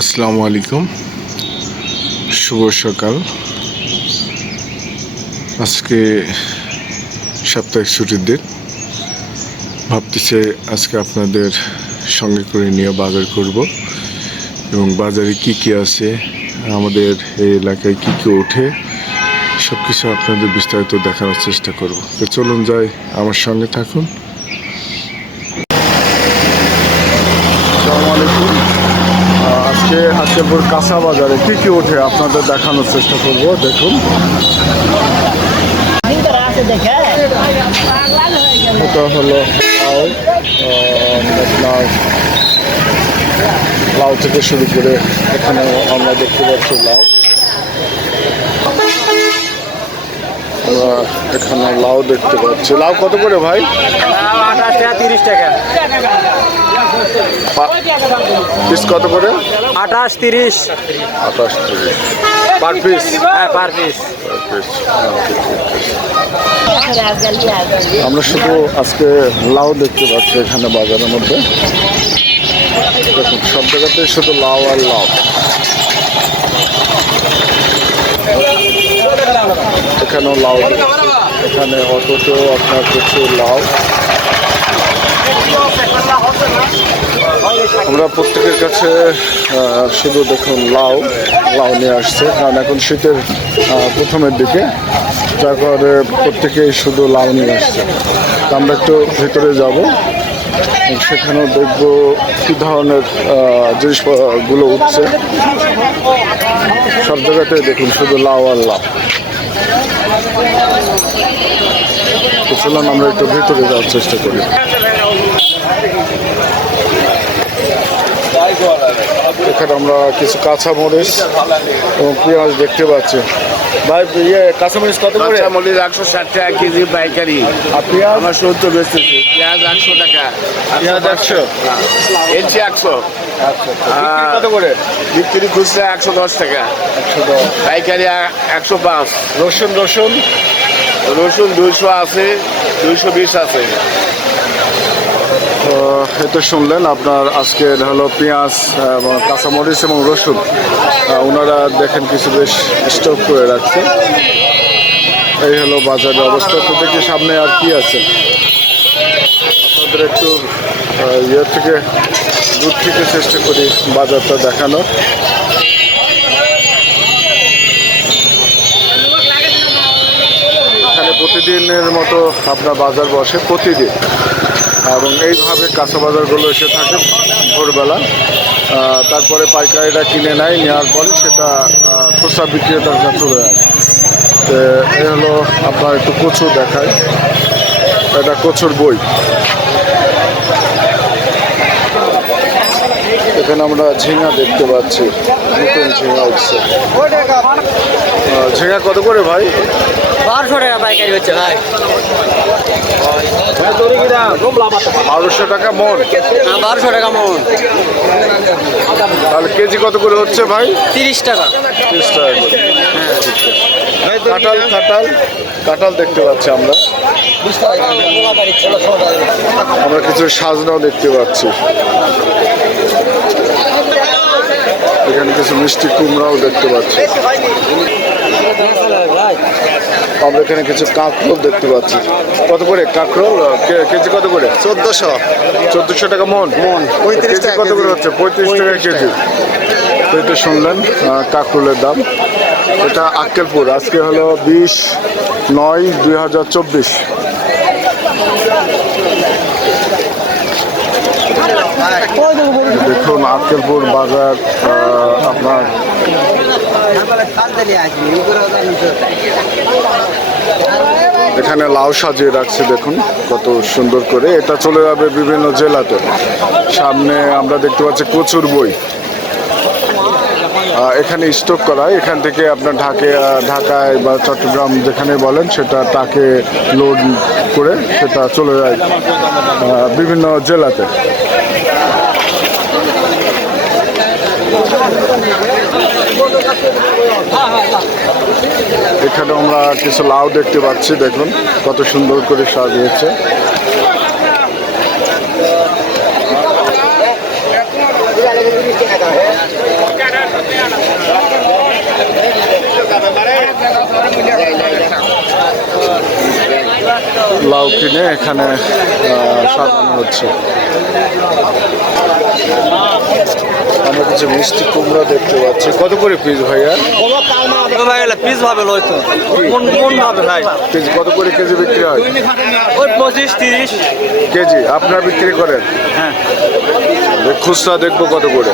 আসসালামু আলাইকুম, শুভ সকাল। আজকে সাপ্তাহিক ছুটির দিন। ভাবতেছি আজকে আপনাদের সঙ্গে করে নিয়ে বাজার করব এবং বাজারে কি কি আছে, আমাদের এই এলাকায় কি কি ওঠে, সব কিছু আপনাদের বিস্তারিত দেখানোর চেষ্টা করব। তো চলুন যাই, আমার সঙ্গে থাকুন। আসসালামু আলাইকুম। আজকে হাকিমপুর কাঁচা বাজারে কি কি ওঠে আপনাদের দেখানোর চেষ্টা করব। দেখুন, এটা হলো লাউ। আপনার লাউ থেকে শুরু করে এখানে আমরা দেখতে পাচ্ছি লাউ। এখানে লাউ দেখতে পাচ্ছি। লাউ কত করে ভাই? 28 টাকা 30 টাকা। পিস কত করে? 28 30। 28 30 পার পিস? হ্যাঁ, পার পিস। আমরা শুধু আজকে লাউ দেখতে পাচ্ছি এখানে বাজারের মধ্যে। দেখুন, সব জায়গাতে শুধু লাউ আর লাউ। এখানেও লাউ, এখানে অটোতেও আপনার প্রচুর লাউ। আমরা প্রত্যেকের কাছে শুধু দেখুন লাউ নিয়ে আসছে, কারণ এখন শীতের প্রথমের দিকে, যার কারণে প্রত্যেকেই শুধু লাউ নিয়ে আসছে। তো আমরা একটু ভিতরে যাব, সেখানেও দেখবো কী ধরনের জিনিসগুলো উঠছে। সব জায়গাতেই দেখুন শুধু লাউ আর লাউ। তো চলুন আমরা একটু ভিতরে যাওয়ার চেষ্টা করি। এখানে আমরা কিছু কাঁচামরিচ এবং পেঁয়াজ দেখতে পাচ্ছি। ভাই, কাঁচামরিচ কত করে? কাঁচামরিচ 160 টাকা কেজি পাইকারি। আর পেঁয়াজ? আমার 70 বেচতেছি। পেঁয়াজ 100 টাকা। পেঁয়াজ 100? এলচি 100। বিক্রি কত করে? বিক্রি খুচরা 110 টাকা, 110। পাইকারি 105। রসুন? রসুন 200 আছে, 220 আছে। তো শুনলেন আপনার আজকে হলো পেঁয়াজ এবং কাঁচামরিচ এবং রসুন ওনারা দেখেন কিছু বেশ স্টক করে রাখছে। এই হলো বাজারের অবস্থা। তো দেখি সামনে আর কি আছে, আপনাদের একটু দূর থেকে চেষ্টা করি বাজারটা দেখানোর। এখানে প্রতিদিনের মতো আপনার বাজার বসে প্রতিদিন, এবং এইভাবে কাঁচা বাজারগুলো এসে থাকে ভোরবেলা। তারপরে পাইকারিরা কিনে নেয়, নেওয়ার পরে সেটা খুচরা বিক্রেতার কাছে চলে যায়। তো এই হলো আপনার একটু কচু দেখায়, এটা কচুর বই। এখানে আমরা ঝিঙা দেখতে পাচ্ছি, নতুন ঝিঙা উঠছে। ঝিঙা কত করে ভাই? 1200 টাকা পাইকারি হচ্ছে ভাই। 1200 টাকা মন? 1200 টাকা মন। তাহলে কেজি কত করে হচ্ছে ভাই? 30 টাকা। 30 টাকা করে। কাঁঠাল দেখতে পাচ্ছি আমরা। আমরা কিছু সাজনাও দেখতে পাচ্ছি। এখানে কিছু মিষ্টি কুমড়াও দেখতে পাচ্ছি। আমরা এখানে কিছু কাঁকরোল দেখতে পাচ্ছি। কত করে কাঁকরোল? কেজি কত করে? 1400 টাকা মন। 35 টাকা কত করে হচ্ছে? 35 টাকা কেজি। এটা শুনলেন কাঁকরোলের দাম। এটা আক্কেলপুর। আজকে হলো 20/9/2024। দেখুন আক্কেলপুর বাজার আপনার এখানে লাউ সাজিয়ে রাখছে, দেখুন কত সুন্দর করে। এটা চলে যাবে বিভিন্ন জেলাতে। সামনে আমরা দেখতে পাচ্ছি কচুর বই এখানে স্টক করা। এখান থেকে আপনার ঢাকায় বা চট্টগ্রাম যেখানে বলেন, সেটা ট্রাকে লোড করে সেটা চলে যায় বিভিন্ন জেলাতে। এখানে আমরা কিছু লাউ দেখতে পাচ্ছি, দেখুন কত সুন্দর করে সাজিয়েছে। লাউ কিনে এখানে সাজানো হচ্ছে। আমরা কিছু মিষ্টি কুমড়া দেখতে পাচ্ছি। কত করে পিস ভাইয়া? পিস ভাবে লইতো কোন ভাবে ভাই কেজি কত করে কেজি বিক্রি হয়? ওই 25-30 কেজি আপনারা বিক্রি করেন? হ্যাঁ। খুচরা দেখবো কত করে।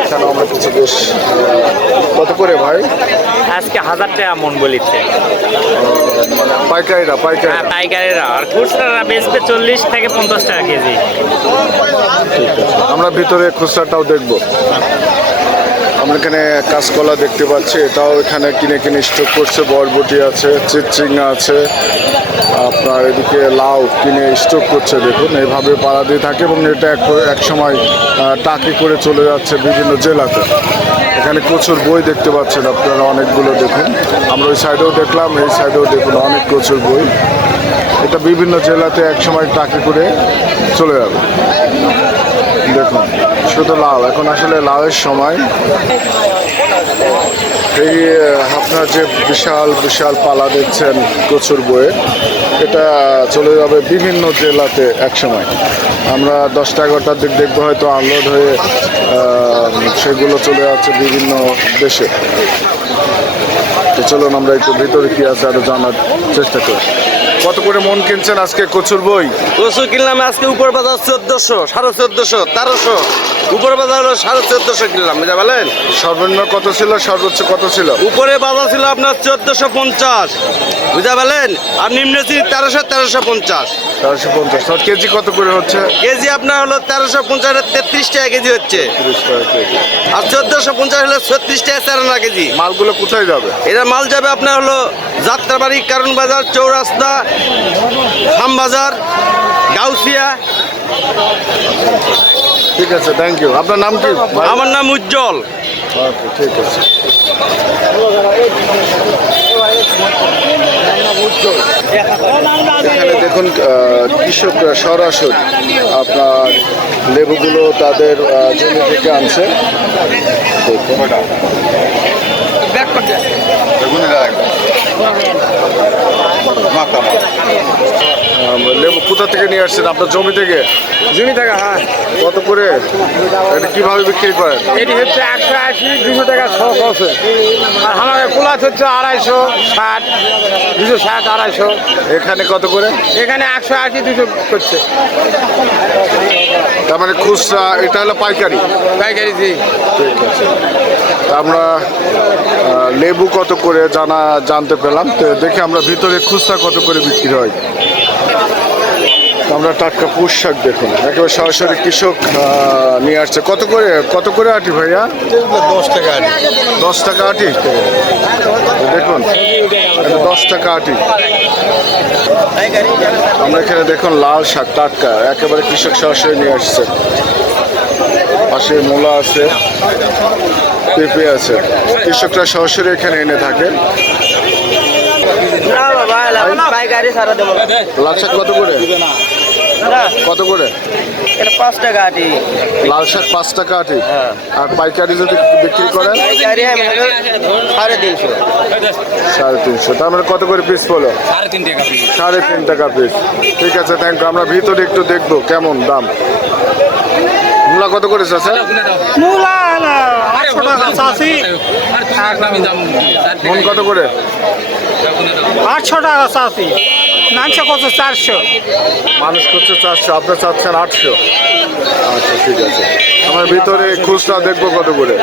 এখানে আমরা কিছু বেশ কত করে ভাই? আজকে 1000 টাকা মন বলিছে। পাইকারিরা হ্যাঁ, পাইকারিরা আর খুচরা বেচবে 40 থেকে 50 টাকা কেজি। আমরা ভিতরে খুচরাটাও দেখবো। আমরা এখানে কাঁচকলা দেখতে পাচ্ছি, এটাও এখানে কিনে কিনে স্টক করছে। বরবটি আছে, চিচিঙ্গা আছে, আপনার এদিকে লাউ কিনে স্টক করছে। দেখুন এইভাবে পাড়া দিয়ে থাকে এবং এটা এক সময় টাকি করে চলে যাচ্ছে বিভিন্ন জেলাতে। এখানে প্রচুর বই দেখতে পাচ্ছেন আপনারা, অনেকগুলো দেখুন। আমরা ওই সাইডেও দেখলাম, এই সাইডেও দেখুন অনেক প্রচুর বই। এটা বিভিন্ন জেলাতে এক সময় টাকি করে চলে যাবে। দেখুন শুধু লাউ, এখন আসলে লাউয়ের সময়। এই আপনার যে বিশাল বিশাল পালা দেখছেন প্রচুর বইয়ের, এটা চলে যাবে বিভিন্ন জেলাতে এক সময়। আমরা 10টা-11টার দিক দেখবো হয়তো আনলোড হয়ে সেগুলো চলে যাচ্ছে বিভিন্ন দেশে। তো চলুন আমরা একটু ভিতরে কি আছে আরো জানার চেষ্টা করি। কত করে মন কিনছেন আজকে কচুর বই? কচু কিনলাম আজকে উপর বাজার 1400, 1450, 1300। উপর বাজার হলো 1450 কিনলাম, বুঝা বলেন। সর্বনিম্ন কত ছিল, সর্বোচ্চ কত ছিল? উপরে বাজার ছিল আপনার 1450, বুঝা বলেন। আর নিম্ন ছিল 1350। 1350। তো কেজি কত করে হচ্ছে? কেজি আপনার হলো 1350, 33 টাকা কেজি হচ্ছে। 30 টাকা কেজি। আর 1450 হলো 36 টাকা চারানা কেজি। মালগুলো কোথায় যাবে? এটা মাল যাবে আপনার হলো যাত্রাবাড়ি, কারণ বাজার, চৌরাস্তা, খামবাজার, গাউসিয়া। ঠিক আছে, থ্যাংক ইউ। আপনার নাম কি? আমার নাম উজ্জ্বল। ওকে, ঠিক আছে। এখানে দেখুন কৃষকরা সরাসরি আপনার লেবুগুলো তাদের জমি থেকে আনছে। লেবু কোথা থেকে নিয়ে আসছেন? আপনার জমি থেকে? জমি টাকা, হ্যাঁ। কত করে এটা কিভাবে বিক্রি করেন? এটি হচ্ছে 180, 200 টাকা শখ আছে। আর আমার কুলাত হচ্ছে 250, 260, 250। এখানে কত করে? এখানে 180, 200 করছে তার মানে খুচরা, এটা হলো পাইকারি। পাইকারি। জি, ঠিক আছে। আমরা লেবু কত করে জানতে পেলাম। তো দেখে আমরা ভিতরে খুচরা কত করে বিক্রি হয়। আমরা টাটকা পুঁই শাক দেখুন, একেবারে সরাসরি কৃষক নিয়ে আসছে। কত করে আটি ভাইয়া? 10 টাকা। 10 টাকা আটি। দেখুন 10 টাকা আটি। আমরা এখানে দেখুন লাল শাক টাটকা, একেবারে কৃষক সরাসরি নিয়ে আসছে। পাশে মূলা আছে, পেঁপে আছে, কৃষকরা সরাসরি এখানে এনে থাকে। পাইকারি সারা দেবো। লাল শাক কত করে? কত করে? এটা 5 টাকা আটি। লাল শাক 5 টাকা আটি। আর পাইকারি যদি বিক্রি করেন? পাইকারি 350। 350। তার মানে কত করে পিস পড়লো? 3.5 টাকা পিস। ঠিক আছে, থ্যাংক ইউ। আমরা ভিতরে একটু দেখবো কেমন দাম। মূলা কত করে চাচা? মূলা 800 টাকা চাষি। মন কত করে? 800 টাকা চাষি। মাংস কত? 400। মানুষ করছে 400, আপনি চাচ্ছেন 800। আচ্ছা, ঠিক আছে। আমরা ভিতরে খুচরা দেখবো কত করে।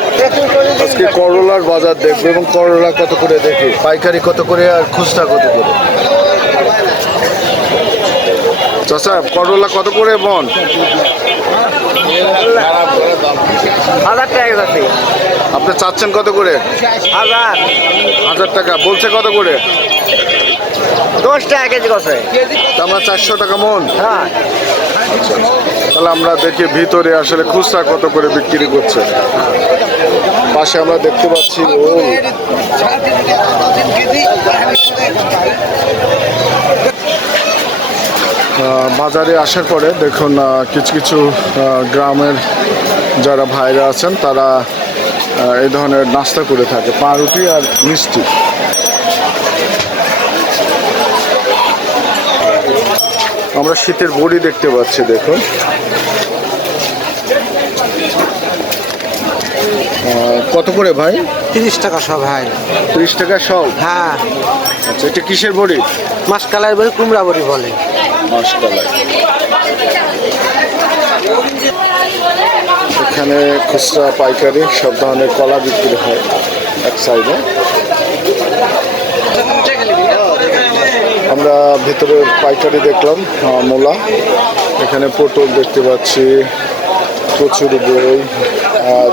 আজকে করলার বাজার দেখবো এবং করলা কত করে দেখি, পাইকারি কত করে আর খুচরা কত করে। চাচা করলা কত করে মন? 1000 টাকা যাচ্ছে। আপনি চাচ্ছেন কত করে? 1000 টাকা। বলছে কত করে? 10 টাকা কেজি কত? আমরা 400 টাকা মন। হ্যাঁ। তাহলে আমরা দেখি ভিতরে আসলে খুচরা কত করে বিক্রি করছে। পাশে আমরা দেখতে পাচ্ছি ওল। বাজারে আসার পরে দেখুন কিছু কিছু গ্রামের যারা ভাইরা আছেন তারা এই ধরনের নাস্তা করে থাকে, পাউরুটি আর মিষ্টি। আমরা শীতের বড়ি দেখতে পাচ্ছি, দেখুন। কত করে ভাই? 30 টাকা সব ভাই। 30 টাকা সব? হ্যাঁ। আচ্ছা, এটা কিসের বড়ি? মাসকালাই বলে, কুমড়া বড়ি বলে। মাসকালাই। এখানে খুচরা পাইকারি সব ধরনের কলা বিক্রি হয় এক সাইডে। আমরা ভেতরে পাইকারি দেখলাম, মূলা। এখানে পটল দেখতে পাচ্ছি, কচুর বই,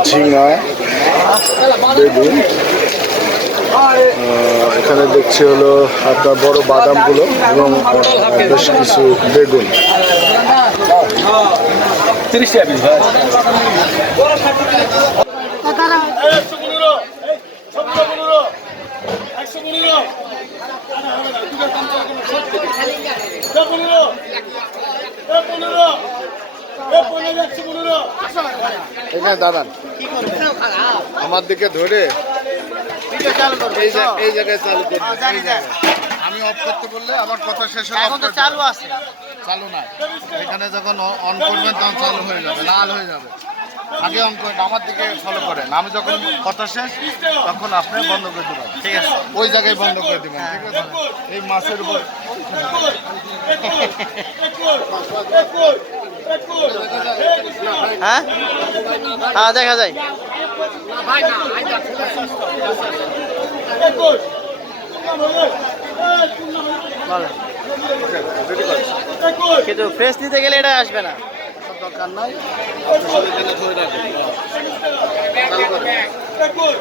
ঝিঙা, বেগুন। এখানে দেখছি হলো আপনার বড় বাদামগুলো এবং বেশ কিছু বেগুন। এখানে দাঁড়ান, আমার দিকে ধরে এই জায়গায় চালু করবে। আমি অফ করতে বললে আমার কথা শেষ হলে এখন তো চালু আছে, চালু নাই। এখানে যখন অন করবেন তখন চালু হয়ে যাবে, লাল হয়ে যাবে। আগে অন করেন, আমার দিকে ফলো করেন। আমি যখন কথা শেষ তখন আপনি বন্ধ করে দেবেন, ঠিক আছে? ওই জায়গায় বন্ধ করে দেবেন, ঠিক আছে? এই মাছের উপর হ্যাঁ, হ্যাঁ দেখা যায়। কিন্তু ফ্রেশ নিতে গেলে এটা আসবে না, দরকার নাই। আপনি শুধু এখানে ধরে রাখুন।